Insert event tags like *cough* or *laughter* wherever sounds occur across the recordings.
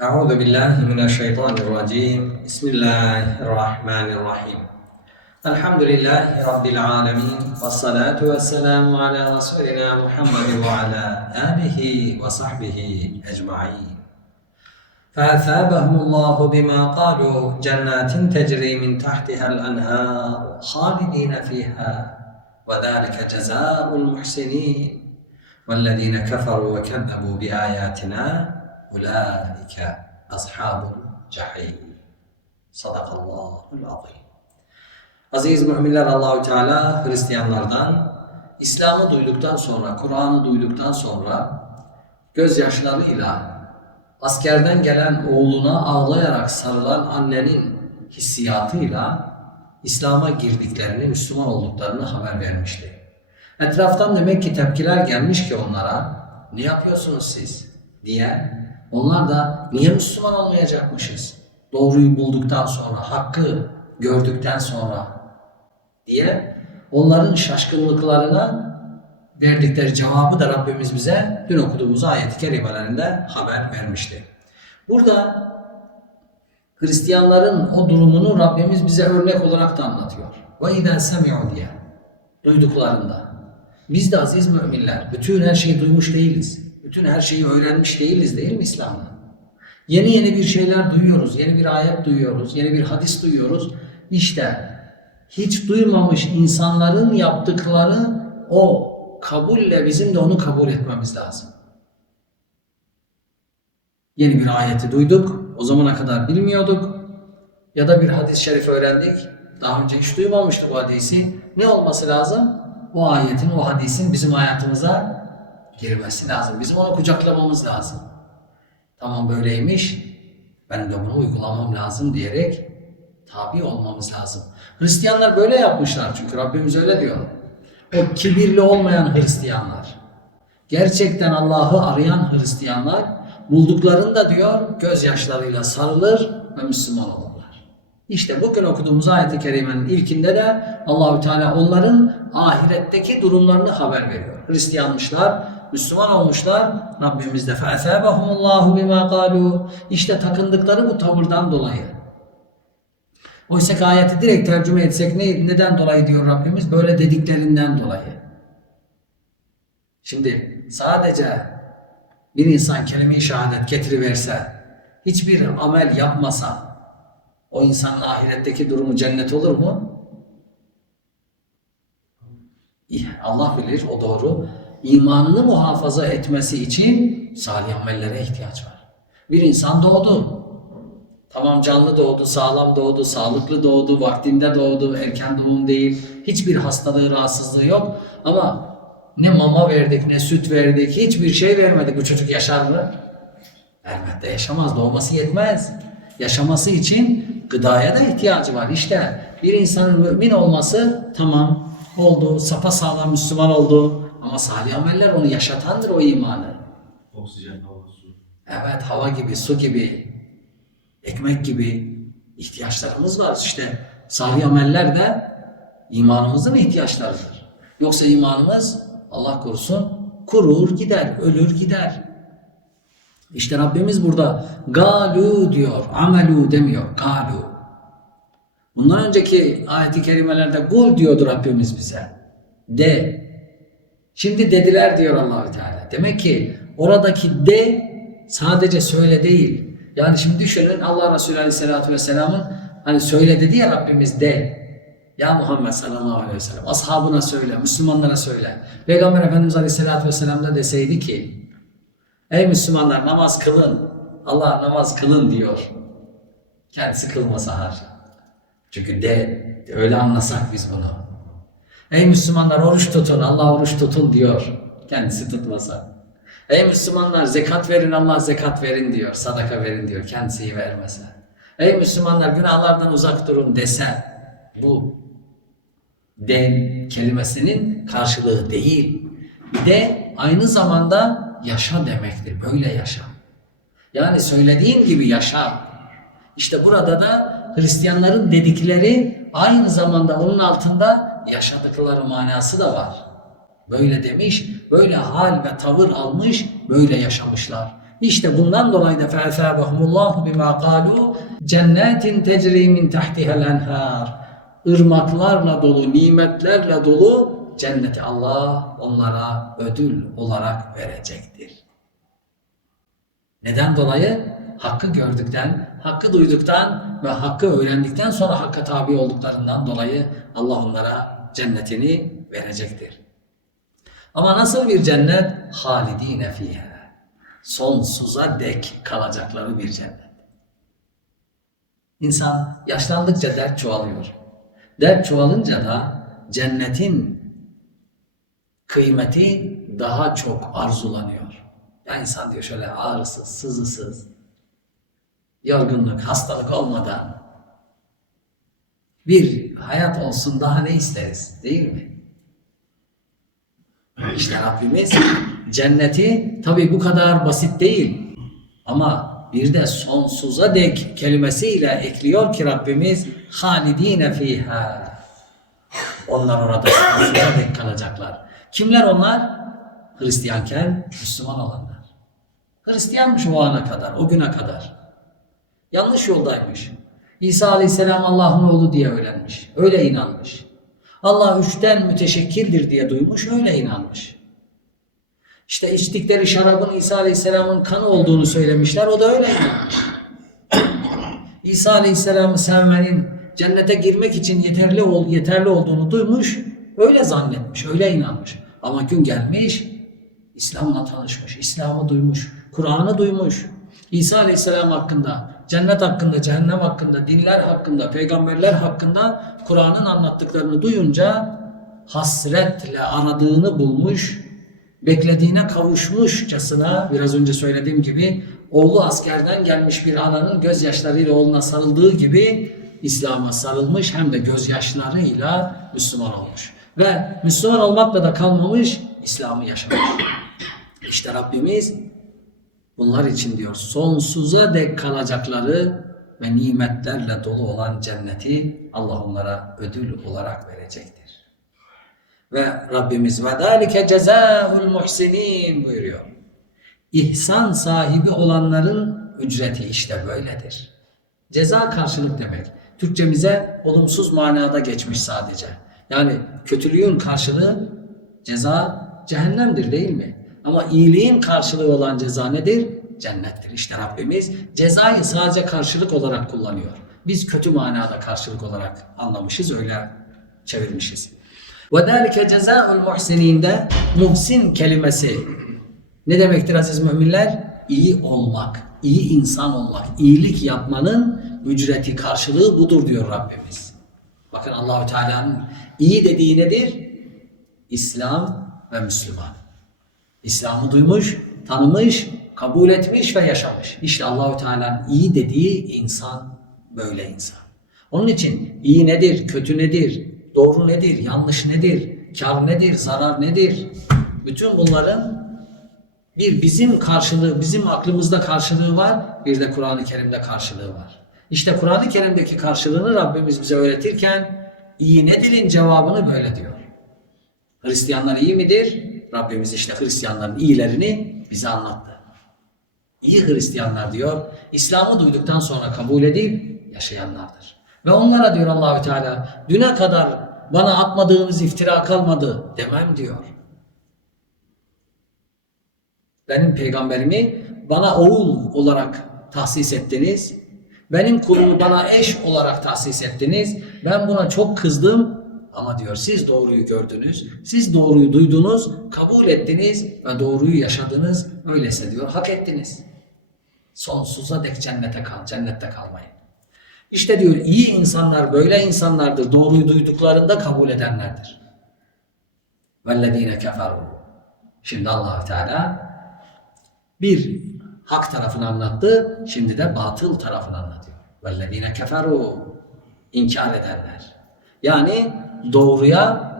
أعوذ بالله من الشيطان الرجيم. بسم الله الرحمن الرحيم. الحمد لله رب العالمين والصلاة والسلام على رسولنا محمد وعلى آله وصحبه أجمعين. فأثابهم الله بما قالوا جنات تجري من تحتها الأنهار خالدين فيها وذلك جزاء المحسنين. والذين كفروا وكذبوا بآياتنا أولئك أصحاب الجحيم صدق الله العظيم Aziz müminler Allahü Teala Hristiyanlardan İslam'ı duyduktan sonra, Kur'an'ı duyduktan sonra gözyaşlarıyla askerden gelen oğluna ağlayarak sarılan annenin hissiyatıyla İslam'a girdiklerini, Müslüman olduklarını haber vermişti. Etraftan demek ki tepkiler gelmiş ki onlara ne yapıyorsunuz siz diye onlar da niye Müslüman olmayacakmışız? Doğruyu bulduktan sonra, hakkı gördükten sonra diye onların şaşkınlıklarına verdikleri cevabı da Rabbimiz bize dün okuduğumuz ayet-i kerimelerinde haber vermişti. Burada Hristiyanların o durumunu Rabbimiz bize örnek olarak da anlatıyor. Ve idâ semi'u diye duyduklarında. Biz de aziz müminler bütün her şeyi duymuş değiliz. Bütün her şeyi öğrenmiş değiliz değil mi İslam'da? Yeni yeni bir şeyler duyuyoruz, yeni bir ayet duyuyoruz, yeni bir hadis duyuyoruz. İşte hiç duymamış insanların yaptıkları o kabulle bizim de onu kabul etmemiz lazım. Yeni bir ayeti duyduk, o zamana kadar bilmiyorduk ya da bir hadis-i şerif öğrendik, daha önce hiç duymamıştık o hadisi. Ne olması lazım? O ayetin, o hadisin bizim hayatımıza girmesi lazım. Bizim onu kucaklamamız lazım. Tamam böyleymiş, ben de bunu uygulamam lazım diyerek tabi olmamız lazım. Hristiyanlar böyle yapmışlar çünkü Rabbimiz öyle diyor. O kibirli olmayan Hristiyanlar, gerçekten Allah'ı arayan Hristiyanlar bulduklarında diyor gözyaşlarıyla sarılır ve Müslüman olurlar. İşte bugün okuduğumuz ayet-i kerimenin ilkinde de Allahü Teala onların ahiretteki durumlarını haber veriyor. Hristiyanmışlar, Müslüman olmuşlar. Rabbimiz de fe'esebehumullahu bima galu. İşte takındıkları bu tavırdan dolayı. Oysa ayeti direkt tercüme etsek ne, neden dolayı diyor Rabbimiz? Böyle dediklerinden dolayı. Şimdi sadece bir insan kelime-i şehadet getiriverse, hiçbir amel yapmasa, o insanın ahiretteki durumu cennet olur mu? Allah bilir, o doğru. İmanını muhafaza etmesi için salih amellere ihtiyaç var. Bir insan doğdu. Tamam canlı doğdu, sağlam doğdu, sağlıklı doğdu, vaktinde doğdu, erken doğum değil. Hiçbir hastalığı, rahatsızlığı yok. Ama ne mama verdik, ne süt verdik, hiçbir şey vermedik. Bu çocuk yaşar mı? Elbette yaşamaz, doğması yetmez. Yaşaması için gıdaya da ihtiyacı var. İşte bir insanın mümin olması tamam oldu, sapa sağlam Müslüman oldu. Ama salih ameller onu yaşatandır o imanı. Oksijen, hava, su. Evet hava gibi, su gibi, ekmek gibi ihtiyaçlarımız var. İşte salih ameller de imanımızın ihtiyaçlarıdır. Yoksa imanımız Allah korusun kurur gider, ölür gider. İşte Rabbimiz burada galu diyor, amelu demiyor, galu. Bundan önceki ayeti kerimelerde kul diyordu Rabbimiz bize. De. Şimdi dediler diyor Allahü Teala. Demek ki oradaki de sadece söyle değil. Yani şimdi düşünün Allah Resulü Aleyhisselatü Vesselam'ın hani söyle dedi ya Rabbimiz de. Ya Muhammed sallallahu aleyhi ve sellem ashabına söyle, Müslümanlara söyle. Peygamber Efendimiz Aleyhisselatü Vesselam da deseydi ki Ey Müslümanlar namaz kılın. Allah namaz kılın diyor. Kendisi kılmasa haşa. Çünkü de öyle anlasak biz bunu. Ey Müslümanlar oruç tutun. Allah oruç tutun diyor. Kendisi tutmasa. Ey Müslümanlar zekat verin Allah zekat verin diyor. Sadaka verin diyor. Kendisi vermese. Ey Müslümanlar günahlardan uzak durun dese bu de kelimesinin karşılığı değil. De aynı zamanda yaşa demektir. Böyle yaşa. Yani söylediğin gibi yaşa. İşte burada da Hristiyanların dedikleri aynı zamanda onun altında yaşadıkları manası da var. Böyle demiş, böyle hal ve tavır almış, böyle yaşamışlar. İşte bundan dolayı da fe'asâbahumullahu bimâ kâlû cennetin tecrî min tahtihel enhâr. Irmaklarla dolu, nimetlerle dolu cenneti Allah onlara ödül olarak verecektir. Neden dolayı? Hakkı gördükten, hakkı duyduktan ve hakkı öğrendikten sonra hakka tabi olduklarından dolayı Allah onlara cennetini verecektir. Ama nasıl bir cennet? Halidine fiha. Sonsuza dek kalacakları bir cennet. İnsan yaşlandıkça dert çoğalıyor. Dert çoğalınca da cennetin kıymeti daha çok arzulanıyor. Ya insan diyor şöyle ağrısız, sızısız, yorgunluk, hastalık olmadan bir hayat olsun daha ne isteriz değil mi? İşte Rabbimiz cenneti tabi bu kadar basit değil ama bir de sonsuza dek kelimesiyle ekliyor ki Rabbimiz halidine fiha. Onlar orada sonsuza dek kalacaklar. Kimler onlar? Hristiyanken Müslüman olanlar. Hristiyanmış o ana kadar, o güne kadar. Yanlış yoldaymış. İsa Aleyhisselam Allah'ın oğlu diye öğrenmiş. Öyle inanmış. Allah üçten müteşekkildir diye duymuş, öyle inanmış. İşte içtikleri şarabın İsa Aleyhisselam'ın kanı olduğunu söylemişler, o da öyle inanmış. *clears throat* İsa Aleyhisselam'ı sevmenin cennete girmek için yeterli ol, yeterli olduğunu duymuş, öyle zannetmiş, öyle inanmış. Ama gün gelmiş, İslam'la tanışmış, İslam'ı duymuş, Kur'an'ı duymuş. İsa Aleyhisselam hakkında, cennet hakkında, cehennem hakkında, dinler hakkında, peygamberler hakkında Kur'an'ın anlattıklarını duyunca hasretle aradığını bulmuş, beklediğine kavuşmuşçasına biraz önce söylediğim gibi oğlu askerden gelmiş bir ananın gözyaşlarıyla oğluna sarıldığı gibi İslam'a sarılmış hem de gözyaşlarıyla Müslüman olmuş. Ve Müslüman olmakla da kalmamış, İslam'ı yaşamış. İşte Rabbimiz bunlar için diyor sonsuza dek kalacakları ve nimetlerle dolu olan cenneti Allah onlara ödül olarak verecektir. Ve Rabbimiz ve dalike cezaul muhsinin buyuruyor. İhsan sahibi olanların ücreti işte böyledir. Ceza karşılık demek. Türkçemize olumsuz manada geçmiş sadece. Yani kötülüğün karşılığı ceza cehennemdir değil mi? Ama iyiliğin karşılığı olan ceza nedir? Cennettir. İşte Rabbimiz cezayı sadece karşılık olarak kullanıyor. Biz kötü manada karşılık olarak anlamışız, öyle çevirmişiz. Dâlike cezâ'ul muhsinînde muhsin kelimesi ne demektir aziz müminler? İyi olmak, iyi insan olmak, iyilik yapmanın ücreti karşılığı budur diyor Rabbimiz. Bakın Allahü Teala'nın iyi dediği nedir? İslam ve Müslüman. İslam'ı duymuş, tanımış, kabul etmiş ve yaşamış. İşte Allahü Teala'nın iyi dediği insan böyle insan. Onun için iyi nedir, kötü nedir, doğru nedir, yanlış nedir, kar nedir, zarar nedir? Bütün bunların bir bizim karşılığı, bizim aklımızda karşılığı var, bir de Kur'an-ı Kerim'de karşılığı var. İşte Kur'an-ı Kerim'deki karşılığını Rabbimiz bize öğretirken iyi nedir'in cevabını böyle diyor. Hristiyanlar iyi midir? Rabbimiz işte Hristiyanların iyilerini bize anlattı. İyi Hristiyanlar diyor, İslam'ı duyduktan sonra kabul edip yaşayanlardır. Ve onlara diyor Allahü Teala, düne kadar bana atmadığınız iftira kalmadı demem diyor. Benim peygamberimi bana oğul olarak tahsis ettiniz. Benim kulumu bana eş olarak tahsis ettiniz. Ben buna çok kızdım ama diyor siz doğruyu gördünüz, siz doğruyu duydunuz, kabul ettiniz ve doğruyu yaşadınız. Öyleyse diyor hak ettiniz. Sonsuza dek cennete kal, cennette kalmayın. İşte diyor iyi insanlar böyle insanlardır. Doğruyu duyduklarında kabul edenlerdir. Vellezine keferu. Şimdi allah Teala bir hak tarafını anlattı, şimdi de batıl tarafını anlatıyor. Vellezine keferu. inkar edenler. Yani doğruya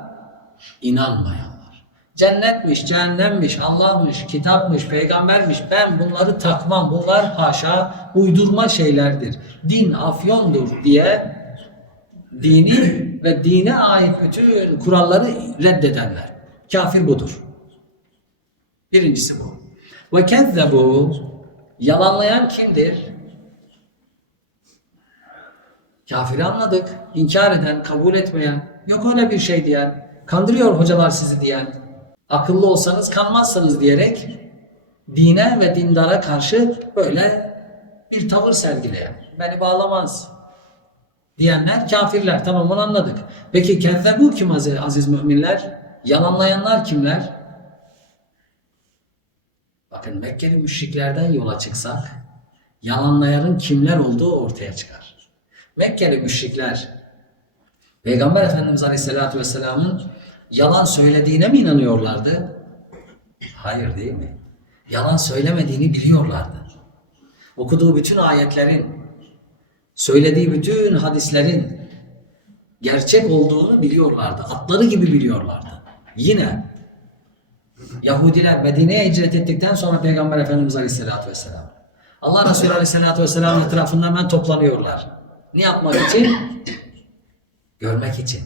inanmayanlar. Cennetmiş, cehennemmiş, Allah'mış, kitapmış, peygambermiş. Ben bunları takmam. Bunlar haşa uydurma şeylerdir. Din afyondur diye dini ve dine ait bütün kuralları reddedenler. Kafir budur. Birincisi bu. Ve kezzebu Yalanlayan kimdir? Kafiri anladık. İnkar eden, kabul etmeyen, yok öyle bir şey diyen, kandırıyor hocalar sizi diyen, akıllı olsanız kanmazsınız diyerek dine ve dindara karşı böyle bir tavır sergileyen, beni bağlamaz diyenler kafirler. Tamam onu anladık. Peki kezzebu kim aziz, aziz müminler? Yalanlayanlar kimler? Bakın Mekkeli müşriklerden yola çıksak yalanlayanın kimler olduğu ortaya çıkar. Mekkeli müşrikler Peygamber Efendimiz Aleyhisselatü Vesselam'ın yalan söylediğine mi inanıyorlardı? Hayır değil mi? Yalan söylemediğini biliyorlardı. Okuduğu bütün ayetlerin, söylediği bütün hadislerin gerçek olduğunu biliyorlardı. Atları gibi biliyorlardı. Yine Yahudiler Medine'ye hicret ettikten sonra Peygamber Efendimiz Aleyhisselatü Vesselam Allah Resulü Aleyhisselatü Vesselam'ın etrafında hemen toplanıyorlar. Ne yapmak için? Görmek için.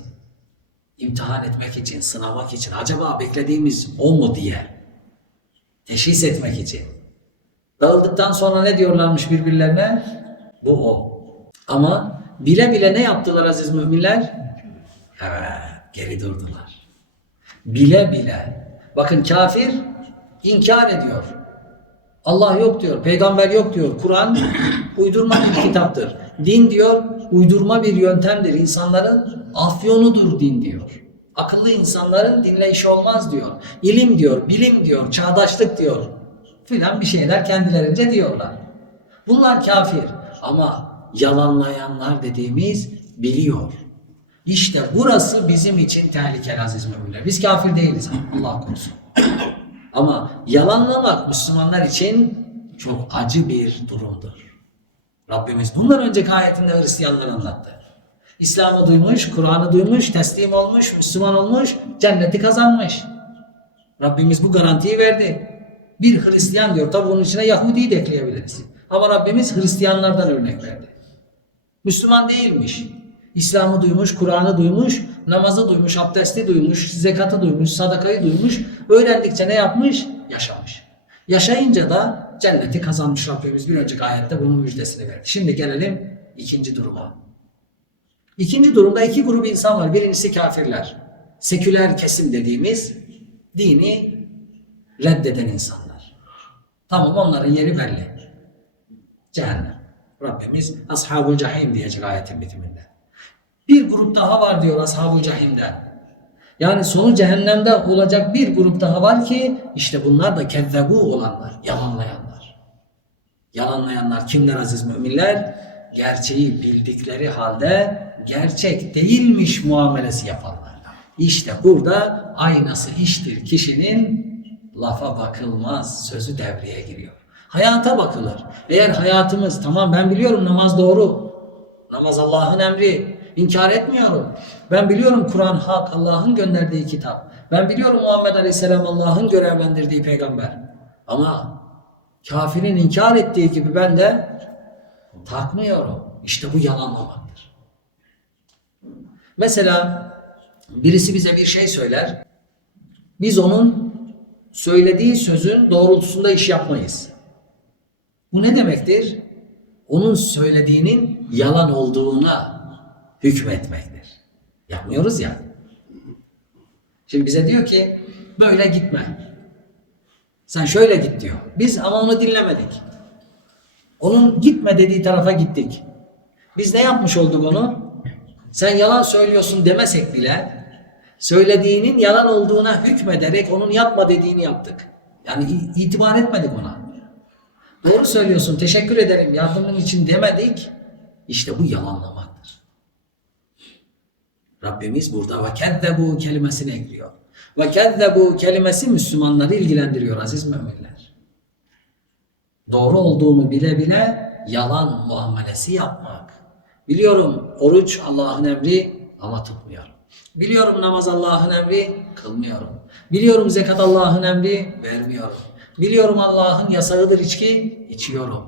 imtihan etmek için, sınamak için. Acaba beklediğimiz o mu diye. Teşhis etmek için. Dağıldıktan sonra ne diyorlarmış birbirlerine? Bu o. Ama bile bile ne yaptılar aziz müminler? Evet, geri durdular. Bile bile. Bakın kafir inkar ediyor. Allah yok diyor, peygamber yok diyor. Kur'an uydurma bir kitaptır. Din diyor, uydurma bir yöntemdir. İnsanların afyonudur din diyor. Akıllı insanların dinle işi olmaz diyor. İlim diyor, bilim diyor, çağdaşlık diyor. Filan bir şeyler kendilerince diyorlar. Bunlar kafir ama yalanlayanlar dediğimiz biliyor. İşte burası bizim için tehlikeli aziz müminler. Biz kafir değiliz Allah korusun. Ama yalanlamak Müslümanlar için çok acı bir durumdur. Rabbimiz bundan önceki ayetinde Hristiyanlar anlattı. İslam'ı duymuş, Kur'an'ı duymuş, teslim olmuş, Müslüman olmuş, cenneti kazanmış. Rabbimiz bu garantiyi verdi. Bir Hristiyan diyor, tabi bunun içine Yahudi'yi de ekleyebiliriz. Ama Rabbimiz Hristiyanlardan örnek verdi. Müslüman değilmiş. İslam'ı duymuş, Kur'an'ı duymuş, namazı duymuş, abdesti duymuş, zekatı duymuş, sadakayı duymuş. Öğrendikçe ne yapmış? Yaşamış. Yaşayınca da cenneti kazanmış Rabbimiz bir önceki ayette bunun müjdesini verdi. Şimdi gelelim ikinci duruma. İkinci durumda iki grup insan var. Birincisi kafirler. Seküler kesim dediğimiz dini reddeden insanlar. Tamam onların yeri belli. Cehennem. Rabbimiz ashabul cahim diyecek ayetin bitiminde. Bir grup daha var diyor ashabul cahimden. Yani sonu cehennemde olacak bir grup daha var ki işte bunlar da kezzebu olanlar, yalanlayanlar. Yalanlayanlar kimler aziz müminler? Gerçeği bildikleri halde gerçek değilmiş muamelesi yapanlar. İşte burada aynası iştir kişinin lafa bakılmaz sözü devreye giriyor. Hayata bakılır. Eğer hayatımız tamam ben biliyorum namaz doğru. Namaz Allah'ın emri. İnkar etmiyorum. Ben biliyorum Kur'an hak, Allah'ın gönderdiği kitap. Ben biliyorum Muhammed Aleyhisselam Allah'ın görevlendirdiği peygamber. Ama kafirin inkar ettiği gibi ben de takmıyorum. İşte bu yalanlamaktır. Mesela birisi bize bir şey söyler. Biz onun söylediği sözün doğrultusunda iş yapmayız. Bu ne demektir? Onun söylediğinin yalan olduğuna hükmetmektir. Yapmıyoruz ya. Şimdi bize diyor ki böyle gitme. Sen şöyle git diyor. Biz ama onu dinlemedik. Onun gitme dediği tarafa gittik. Biz ne yapmış olduk onu? Sen yalan söylüyorsun demesek bile söylediğinin yalan olduğuna hükmederek onun yapma dediğini yaptık. Yani itibar etmedik ona. Doğru söylüyorsun, teşekkür ederim yardımın için demedik. İşte bu yalanlamaktır. Rabbimiz burada ve kezzebu kelimesini ekliyor. Ve kezzebu kelimesi Müslümanları ilgilendiriyor aziz müminler. Doğru olduğunu bile bile yalan muamelesi yapmak. Biliyorum oruç Allah'ın emri ama tutmuyorum. Biliyorum namaz Allah'ın emri kılmıyorum. Biliyorum zekat Allah'ın emri vermiyorum. Biliyorum Allah'ın yasağıdır içki içiyorum.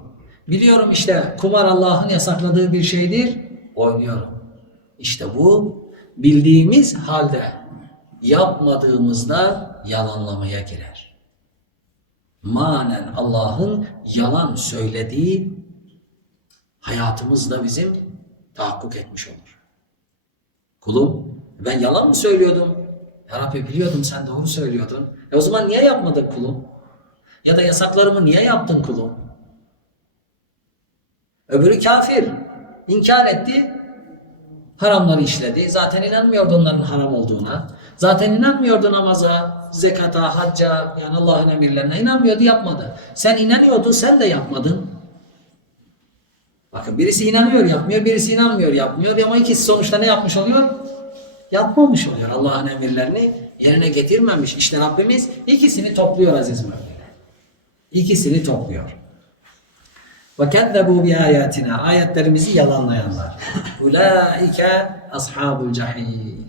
Biliyorum işte kumar Allah'ın yasakladığı bir şeydir oynuyorum. İşte bu bildiğimiz halde yapmadığımızda yalanlamaya girer. manen Allah'ın yalan söylediği hayatımızda bizim tahakkuk etmiş olur. Kulum ben yalan mı söylüyordum? Ya Rabbi biliyordum sen doğru söylüyordun. E o zaman niye yapmadın kulum? Ya da yasaklarımı niye yaptın kulum? Öbürü kafir. İnkar etti. Haramları işledi. Zaten inanmıyordu onların haram olduğuna. Zaten inanmıyordu namaza, zekata, hacca, yani Allah'ın emirlerine inanmıyordu, yapmadı. Sen inanıyordun, sen de yapmadın. Bakın birisi inanıyor, yapmıyor, birisi inanmıyor, yapmıyor. Ama ikisi sonuçta ne yapmış oluyor? Yapmamış oluyor. Allah'ın emirlerini yerine getirmemiş. İşte Rabbimiz ikisini topluyor aziz müminler. İkisini topluyor. Bi ayatina. Ayetlerimizi yalanlayanlar. Ulaike ashabul cahim.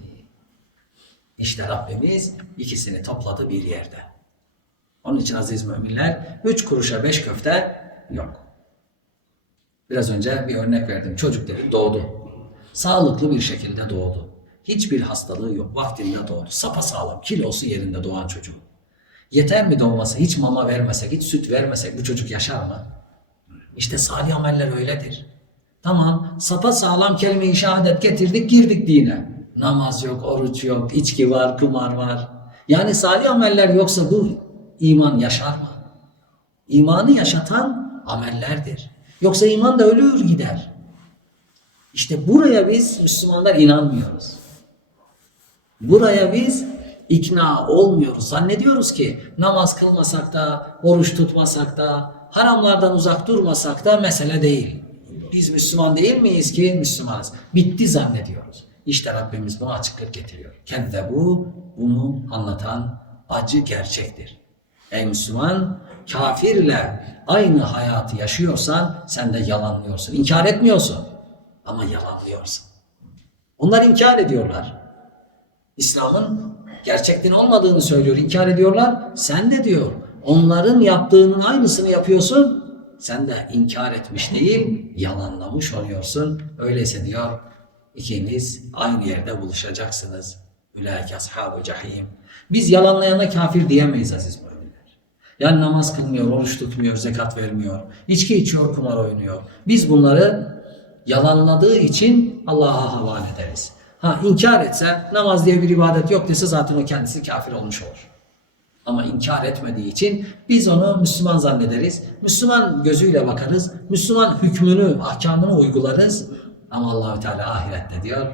İşte Rabbimiz ikisini topladı bir yerde. Onun için aziz müminler üç kuruşa beş köfte yok. Biraz önce bir örnek verdim. Çocuk dedi doğdu. Sağlıklı bir şekilde doğdu. Hiçbir hastalığı yok. Vaktinde doğdu. Sapasağlam, kilosu yerinde doğan çocuk. Yeter mi doğması? Hiç mama vermesek, hiç süt vermesek bu çocuk yaşar mı? İşte salih ameller öyledir. Tamam, sapa sağlam kelime-i şehadet getirdik, girdik dine. Namaz yok, oruç yok, içki var, kumar var. Yani salih ameller yoksa bu iman yaşar mı? İmanı yaşatan amellerdir. Yoksa iman da ölür gider. İşte buraya biz Müslümanlar inanmıyoruz. Buraya biz ikna olmuyoruz. Zannediyoruz ki namaz kılmasak da, oruç tutmasak da, haramlardan uzak durmasak da mesele değil. Biz Müslüman değil miyiz ki? Müslümanız. Bitti zannediyoruz. İşte Rabbimiz bunu açıklık getiriyor. Kendi bu bunu anlatan acı gerçektir. Ey Müslüman, kafirle aynı hayatı yaşıyorsan sen de yalanlıyorsun. İnkar etmiyorsun ama yalanlıyorsun. Onlar inkar ediyorlar. İslam'ın gerçekten olmadığını söylüyor, inkar ediyorlar. Sen de diyor, onların yaptığının aynısını yapıyorsun. Sen de inkar etmiş değil, yalanlamış oluyorsun. Öyleyse diyor, ikiniz aynı yerde buluşacaksınız. Ulaike ashabu cahim. Biz yalanlayana kafir diyemeyiz aziz müminler. Yani namaz kılmıyor, oruç tutmuyor, zekat vermiyor, içki içiyor, kumar oynuyor. Biz bunları yalanladığı için Allah'a havale ederiz. Ha inkar etse namaz diye bir ibadet yok dese zaten o kendisi kafir olmuş olur. Ama inkar etmediği için biz onu Müslüman zannederiz. Müslüman gözüyle bakarız. Müslüman hükmünü, ahkamını uygularız. Ama Allahü Teala ahirette diyor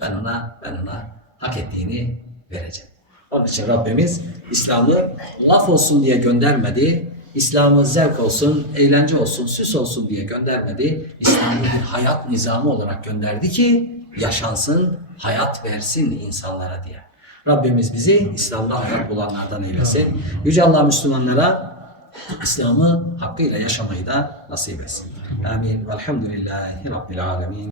ben ona ben ona hak ettiğini vereceğim. Onun için Rabbimiz İslam'ı laf olsun diye göndermedi. İslam'ı zevk olsun, eğlence olsun, süs olsun diye göndermedi. İslam'ı bir hayat nizamı olarak gönderdi ki yaşansın, hayat versin insanlara diye. Rabbimiz bizi İslam'da hayat bulanlardan eylesin. Yüce Allah Müslümanlara islomni haqiqiy yashamayidan nasib etsin amin valhamdulillahi robbil alamin